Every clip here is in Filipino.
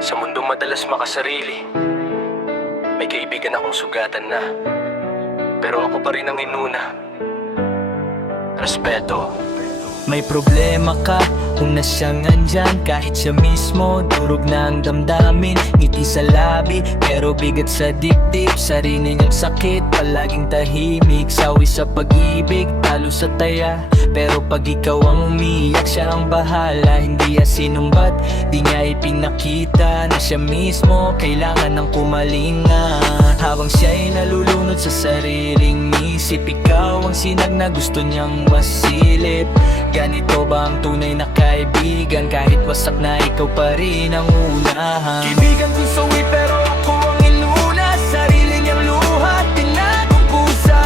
Sa mundong madalas makasarili, may kaibigan akong sugatan na, pero ako pa rin ang inuna. Respeto. May problema ka, una siyang andyan. Kahit siya mismo, durog na ang damdamin. Ngiti sa labi, pero bigat sa dibdib. Sarili niyang sakit, palaging tahimik. Sawi sa pag-ibig, talo sa taya. Pero pag ikaw ang umiyak, siya ang bahala. Hindi niya sinumbat, di niya ipinakita na siya mismo kailangan ng kumalinga. Habang siya'y nalulunod sa sariling isip, ikaw ang sinag na gusto niyang masilip. Ganito ba ang tunay na kaibigan? Kahit wasak na, ikaw pa rin ang unahan. Kaibigan kong sawi pero ako ang inuna. Sarili niyang luha, tinagong pusa.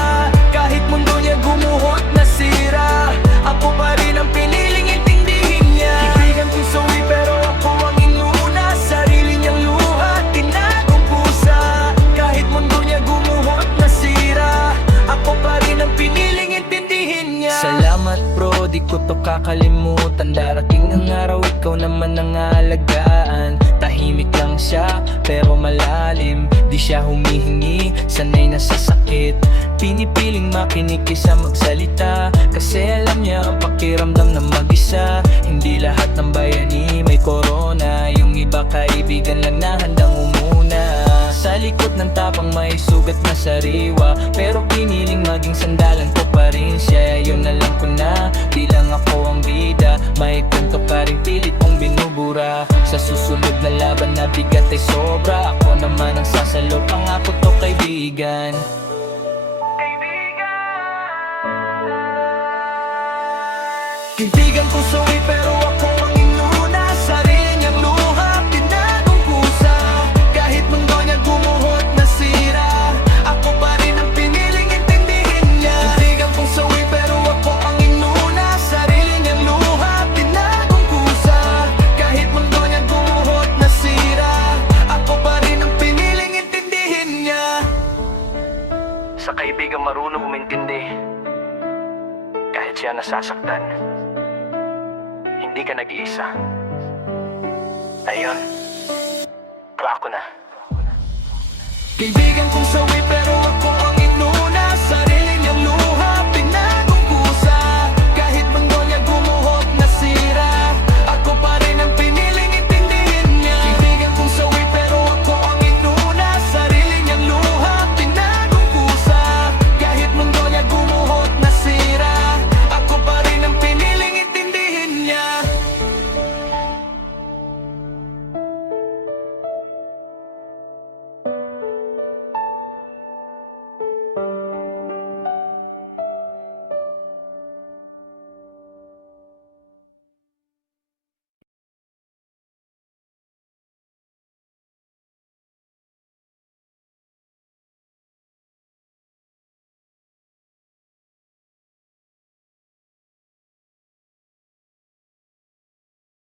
Kahit mundo niya gumuhot na sira, ako pa rin ang piniling intindihin niya. Kaibigan kong sawi pero ako ang inuna. Sarili niyang luha, tinagong pusa. Kahit mundo niya gumuhot na sira, ako pa rin ang piniling intindihin niya. Salamat bro, di ko to kakalimutan. Darating ang araw, ikaw naman ang aalagaan. Tahimik lang siya, pero malalim. Di siya humihingi, sanay na sa sakit. Pinipiling makinig kaysa magsalita, kasi alam niya ang pakiramdam na mag-isa. Hindi lahat ng bayani may korona, yung iba kaibigan lang na handang umuna. Sa likod ng tapang may sugat na sariwa, pero piniling maging sandalan ko pa rin siya. Yun alam ko na, di lang ako ang bida. May kwento ka rin pilit kong binubura. Sa susunod na laban na bigat ay sobra, ako naman ang sasalo, pangako to kaibigan. Kaibigan ko sawi pero ako ang inuna. Sarili niyang luha, tinagong kusa. Kahit mundo niya gumuhot na sira, ako pa rin ang piniling intindihin niya. Kaibigan kong sawi pero ako ang inuna. Sarili niyang luha, tinagong kusa. Kahit mundo niya gumuhot na sira, ako pa rin ang piniling intindihin niya. Sa kaibigan marunong umintindi, kahit siya nasasaktan, hindi ka nag-iisa. Ayun, klako na. Kaibigan kong sawi